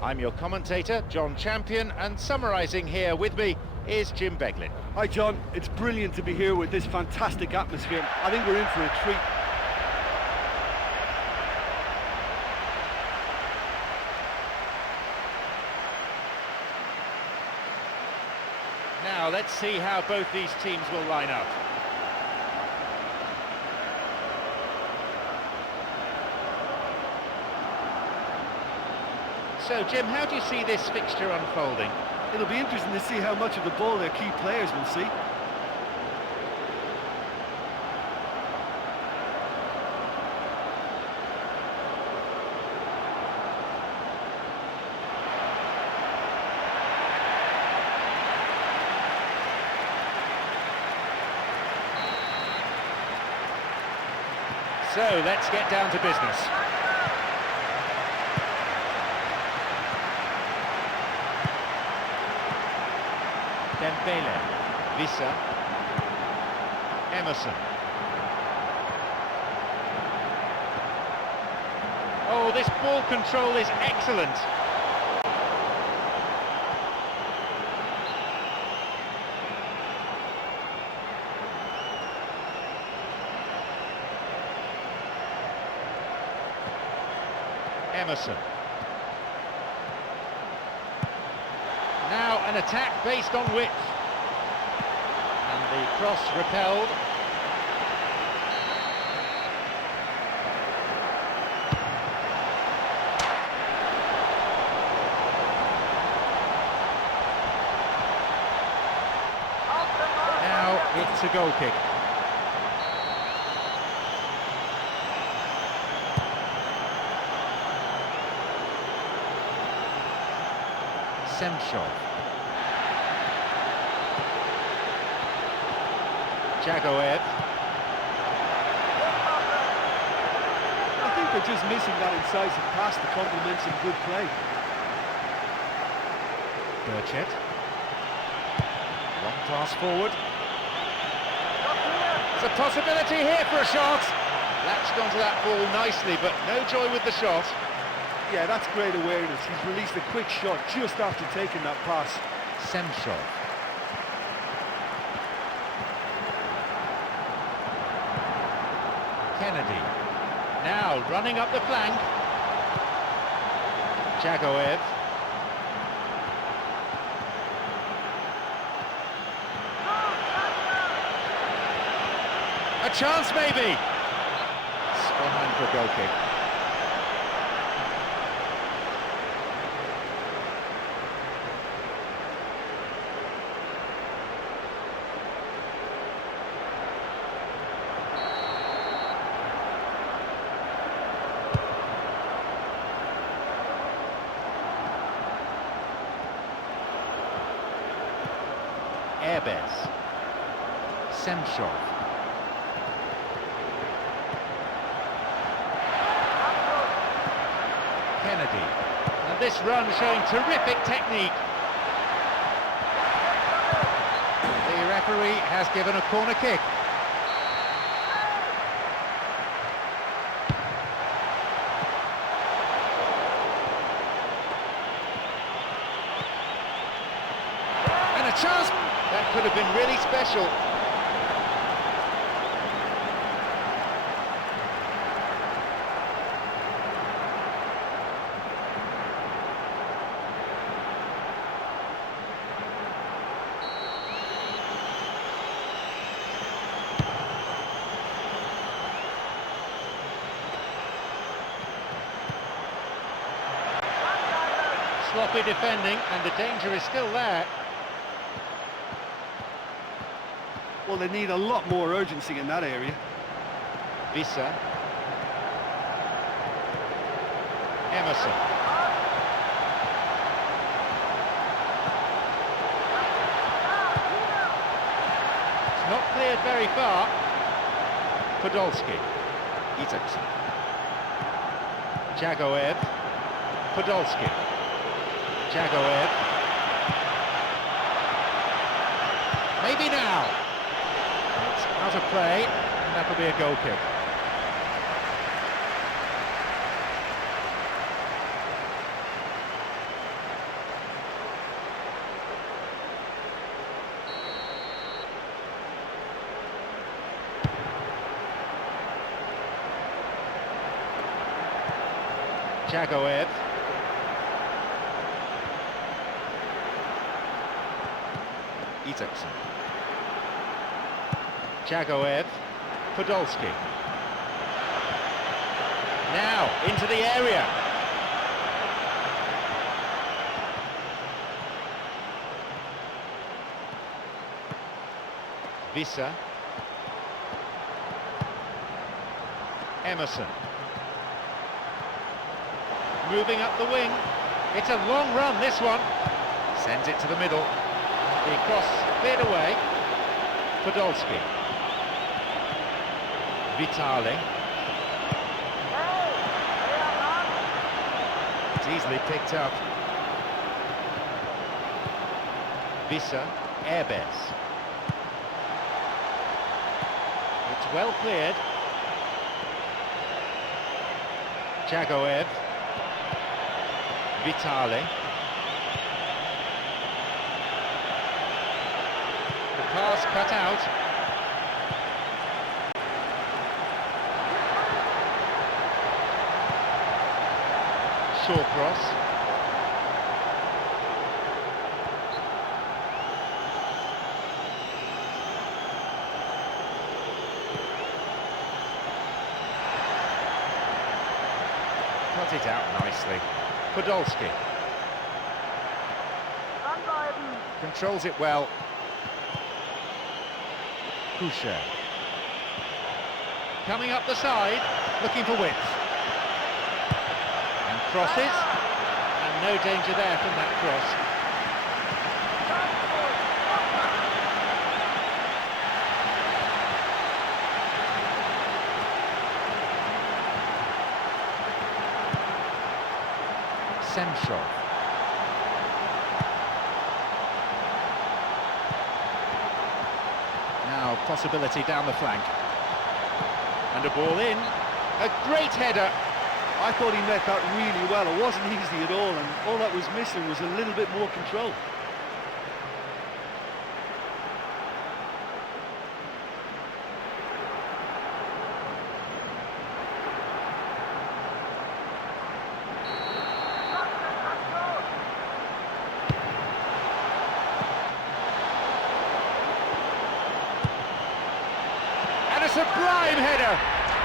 I'm your commentator, John Champion, and summarising here with me is Jim Beglin. Hi John, it's brilliant to be here with this fantastic atmosphere. I think we're in for a treat. Now let's see how both these teams will line up. So Jim, how do you see this fixture unfolding? It'll be interesting to see how much of the ball their key players will see. So let's get down to business. Dembele, Vissa, Emerson. Oh, this ball control is excellent. Emerson. Now an attack based on width. And the cross repelled. Now it's a goal kick. Semchov. Jagoev. I think they're just missing that incisive pass to complement some good play. Burchett. Long pass forward. There's a possibility here for a shot. Latched onto that ball nicely, but no joy with the shot. Yeah, that's great awareness. He's released a quick shot just after taking that pass. Semchov. Kennedy. Now running up the flank. Jagoev. A chance maybe. Spot on for a goal kick. Airbez. Semchov. Kennedy. And this run showing terrific technique. The referee has given a corner kick. And a chance. That could have been really special. Sloppy defending, and the danger is still there. Well, they need a lot more urgency in that area. Vissa. Emerson. It's not cleared very far. Podolski. Isaacson. Jagoev. Podolski. Jagoev. Maybe now. It's out of play, and that'll be a goal kick. Jagoev. Isaacson. Jagoev. Podolski. Now, into the area. Visa. Emerson. Moving up the wing. It's a long run, this one. Sends it to the middle. The cross cleared away. Podolski. Vitali. It's easily picked up. Visa. Airbes. It's well cleared. Jagoev. Vitali. The pass cut out. Short cross. Cut it out nicely. Podolski. Controls it well. Coucher. Coming up the side, looking for width. And crosses. And no danger there from that cross. Semshov. Now possibility down the flank. And a ball in. A great header. I thought he met that really well. It wasn't easy at all, and all that was missing was a little bit more control. A sublime header!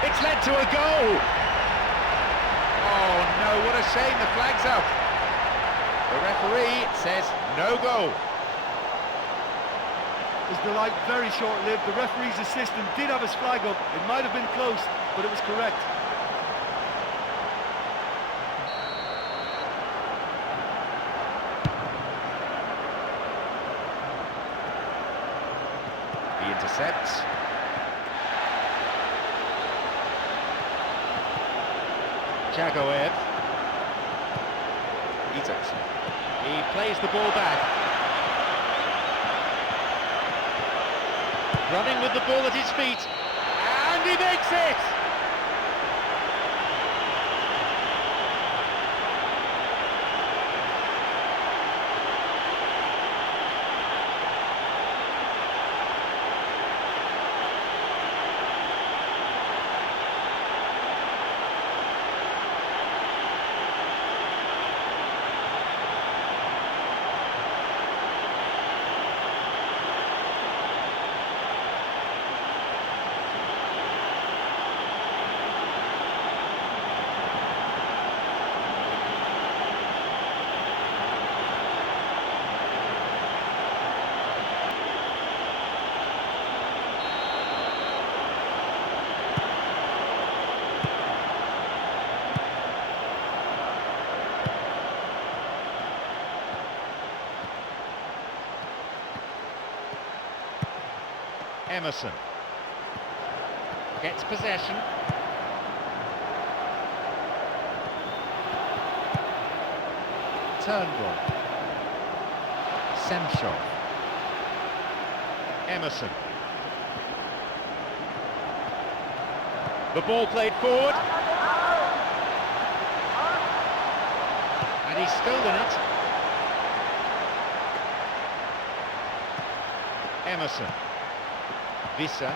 It's led to a goal! Oh no, what a shame, the flag's up. The referee says no goal. Was the light very short-lived? The referee's assistant did have his flag up. It might have been close, but it was correct. He intercepts. Jagoev. Isaacson. He plays the ball back. Running with the ball at his feet. And he makes it! Emerson gets possession. Turnbull. Semshov. Emerson. The ball played forward. And he's stolen it. Emerson. Visa.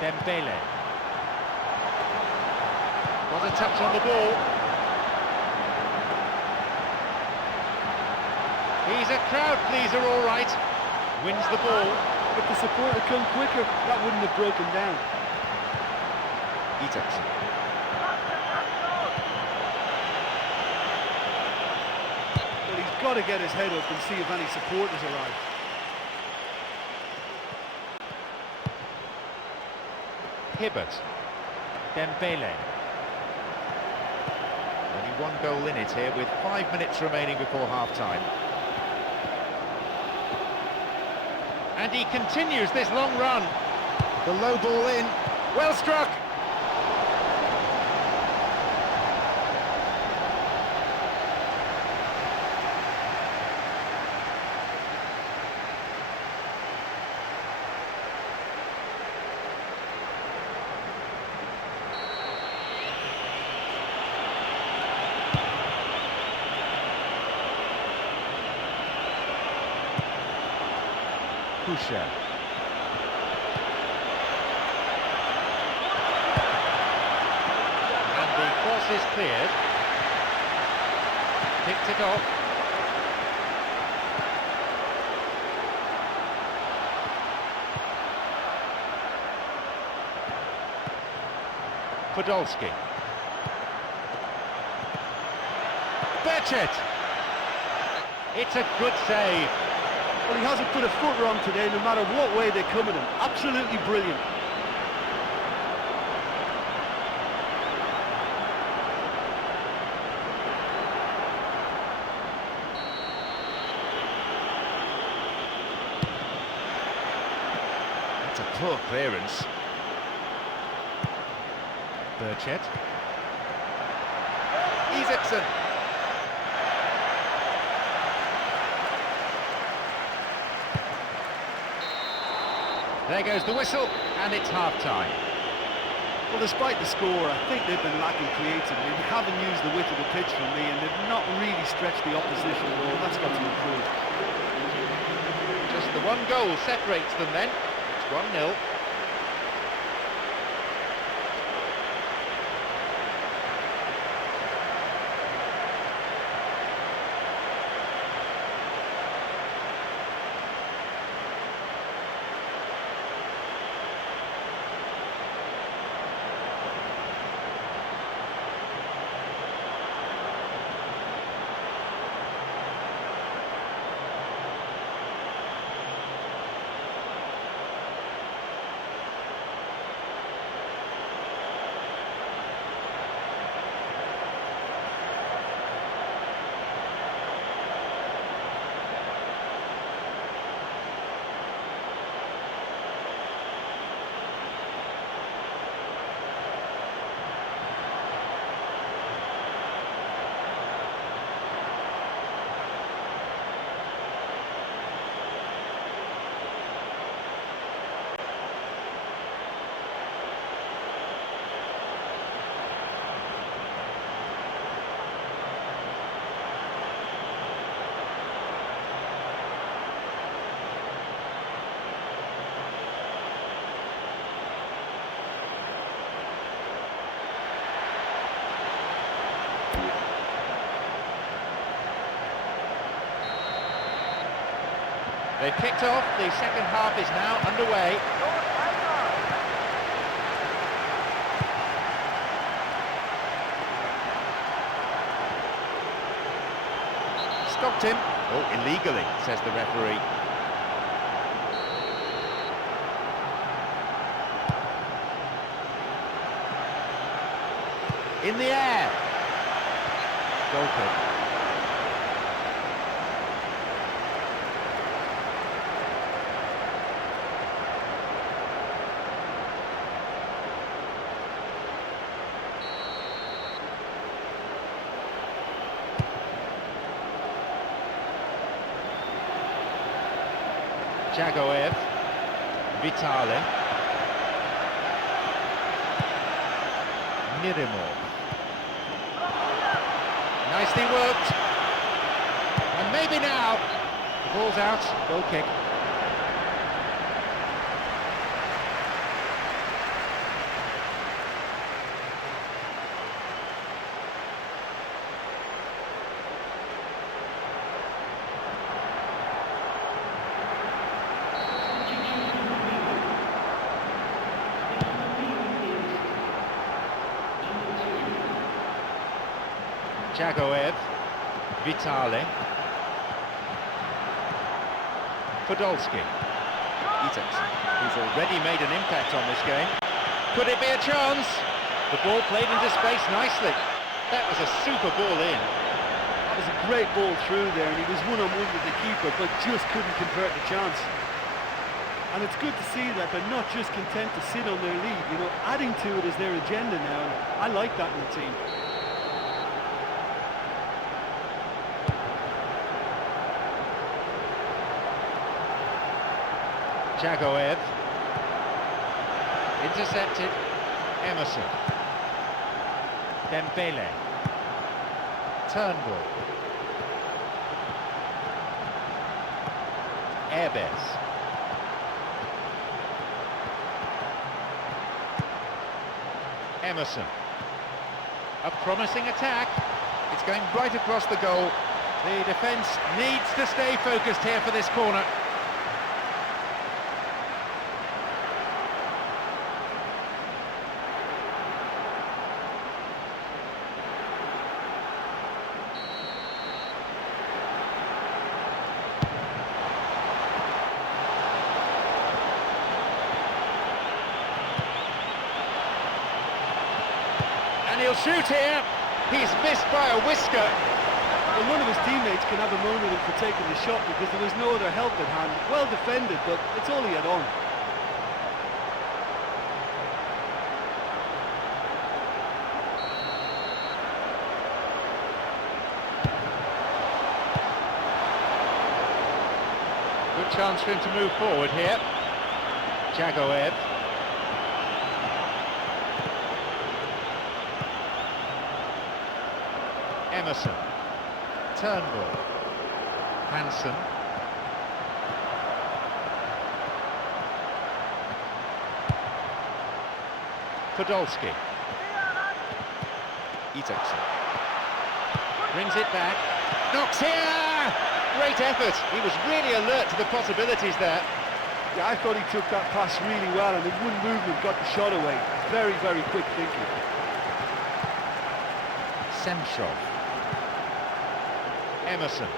Dembele. Got a touch on the ball. He's a crowd pleaser, all right. Wins the ball. If the support had come quicker, that wouldn't have broken down. Isaacson. Well, he's got to get his head up and see if any supporters arrive. Hibbert. Dembele. Only one goal in it here with 5 minutes remaining before half-time. And he continues this long run. The low ball in. Well struck. Pusher. And the cross is cleared. Picked it off. Podolski. Berchet. It's a good save. Well, he hasn't put a foot wrong today, no matter what way they come at him. Absolutely brilliant. That's a poor clearance. Berchet. Isaacson. There goes the whistle, and it's half-time. Well, despite the score, I think they've been lacking creatively. They haven't used the width of the pitch for me, and they've not really stretched the opposition at all. That's got to improve. Just the one goal separates them then. It's 1-0. They've kicked off, the second half is now underway. Stopped him. Oh, illegally, says the referee. In the air. Goal kick. Jagoev, Vitale, Mirimov. Nicely worked. And maybe now. The ball's out, goal kick. Jagoev, Vitale, Podolski, Isaacson, who's already made an impact on this game. Could it be a chance? The ball played into space nicely. That was a super ball in. That was a great ball through there, and he was one-on-one with the keeper, but just couldn't convert the chance. And it's good to see that they're not just content to sit on their lead, you know, adding to it is their agenda now, and I like that in the team. Jagoev, intercepted, Emerson, Dembele, Turnbull, Airbes, Emerson, a promising attack, it's going right across the goal. The defence needs to stay focused here for this corner. And he'll shoot here. He's missed by a whisker. Well, one of his teammates can have a moan at him for taking the shot because there was no other help at hand. Well defended, but it's all he had on. Good chance for him to move forward here. Jagoev. Emerson, Turnbull, Hansen, Podolski, Isaacson, brings it back, knocks here! Great effort, he was really alert to the possibilities there. Yeah, I thought he took that pass really well, and in one movement got the shot away. Very, very quick thinking. Semchov, Emerson,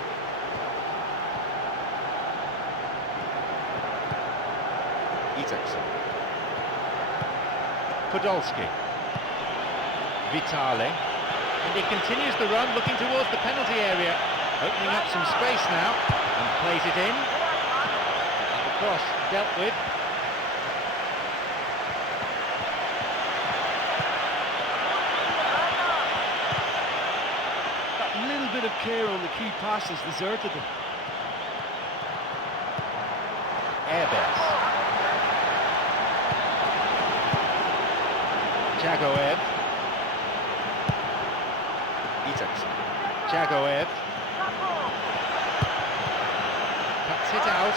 Isaacson, Podolski, Vitale, and he continues the run looking towards the penalty area, opening up some space now, and plays it in. The cross dealt with. Bit of care on the key passes deserted them. Airbes, Jagoev, Isaacson, Jagoev, cuts it out,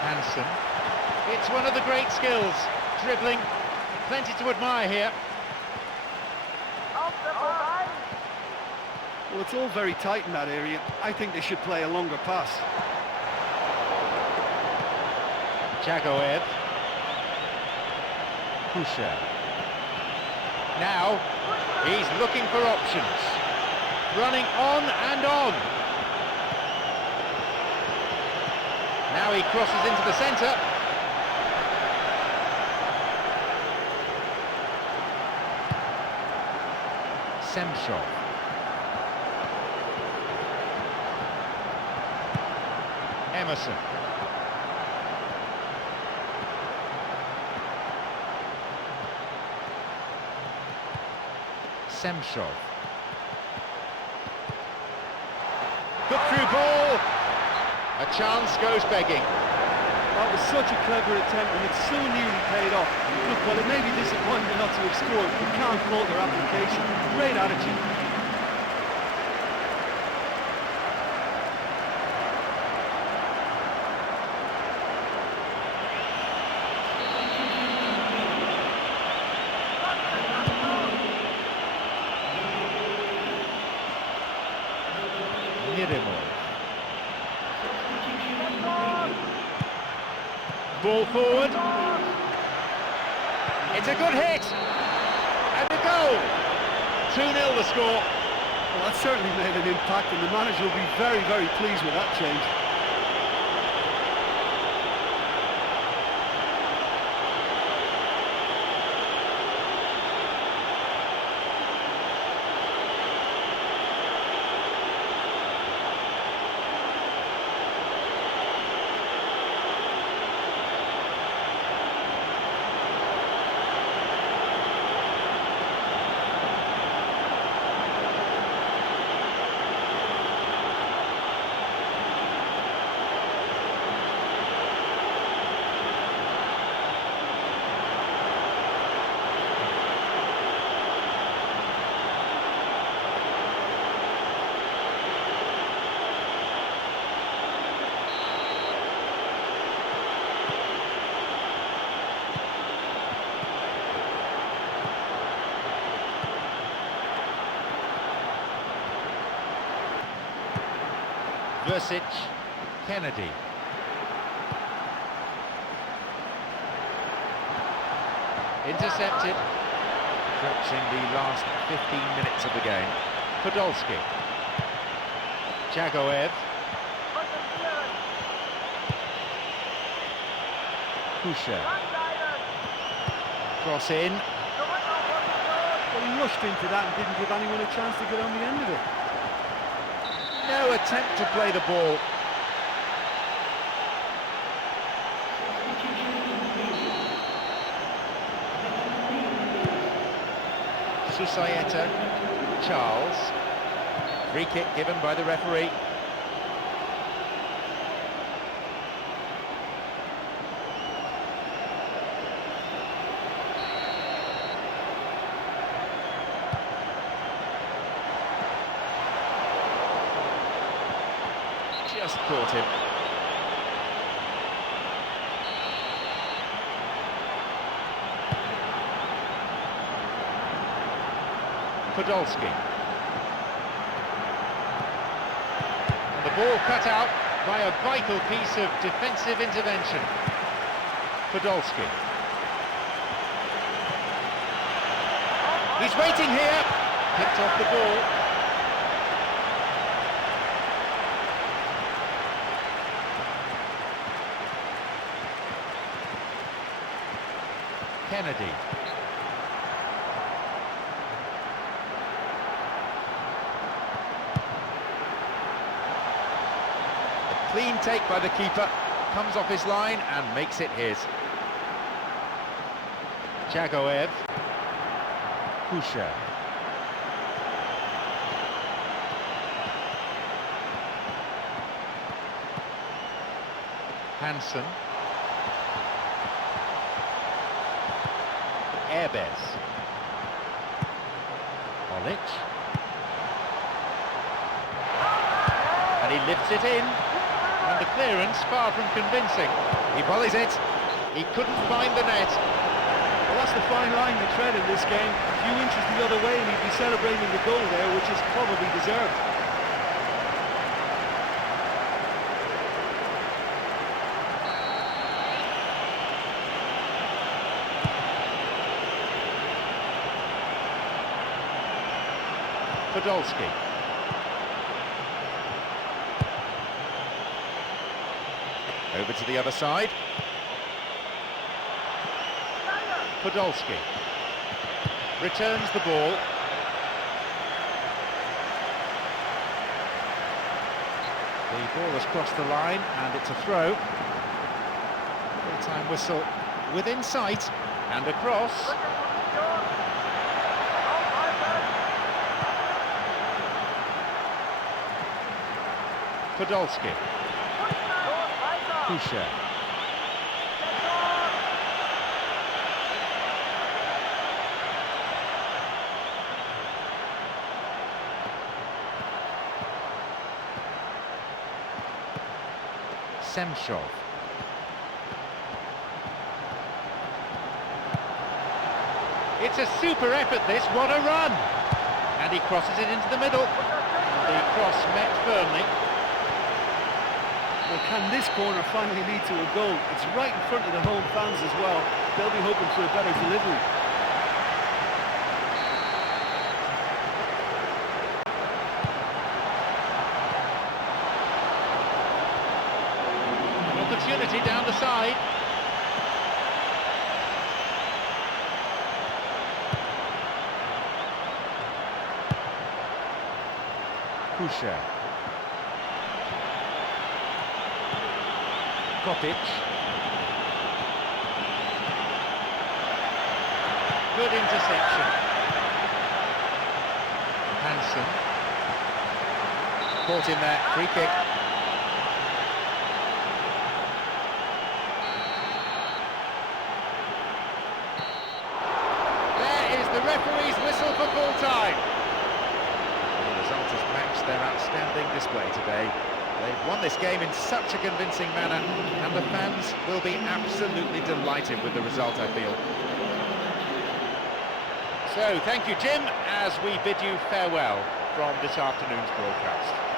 Hansen, it's one of the great skills, dribbling, plenty to admire here. Well, it's all very tight in that area. I think they should play a longer pass. Jagoev, Kusha. Now, he's looking for options. Running on and on. Now he crosses into the centre. Semchov. Emerson. Semchov. Good through ball. A chance goes begging. That was such a clever attempt, and it's so nearly paid off. Look, while it may be disappointing not to have scored, you can't fault their application. Great attitude. Ball forward. It's a good hit. And a goal. 2-0 the score. Well, that certainly made an impact, and the manager will be very, very pleased with that change. Versic, Kennedy. Intercepted. Approaching the last 15 minutes of the game. Podolski. Jagoev. Kusha. Cross in. Well, he rushed into that and didn't give anyone a chance to get on the end of it. No attempt to play the ball. Susayeta, Charles. Free kick given by the referee. Just caught him. Podolski. And the ball cut out by a vital piece of defensive intervention. Podolski. He's waiting here. Picked off the ball. Kennedy. A clean take by the keeper, comes off his line and makes it his. Jagoev. Kusha. Hansen. Airbez. Olic. And he lifts it in. And the clearance far from convincing. He volleys it. He couldn't find the net. Well, that's the fine line you tread in this game. A few inches the other way and he'd be celebrating the goal there, which is probably deserved. Podolski. Over to the other side. Podolski. Returns the ball. The ball has crossed the line and it's a throw. Full-time whistle within sight and across. Podolski. Kusha. Semshov. It's a super effort this, what a run! And he crosses it into the middle. And the cross met firmly. Well, can this corner finally lead to a goal? It's right in front of the home fans as well. They'll be hoping for a better delivery. Pusher. Kopic. Good interception. Hansen. Caught in there, free kick. There is the referee's whistle for full time. The result has matched their outstanding display today. They've won this game in such a convincing manner, and the fans will be absolutely delighted with the result, I feel. So, thank you, Jim, as we bid you farewell from this afternoon's broadcast.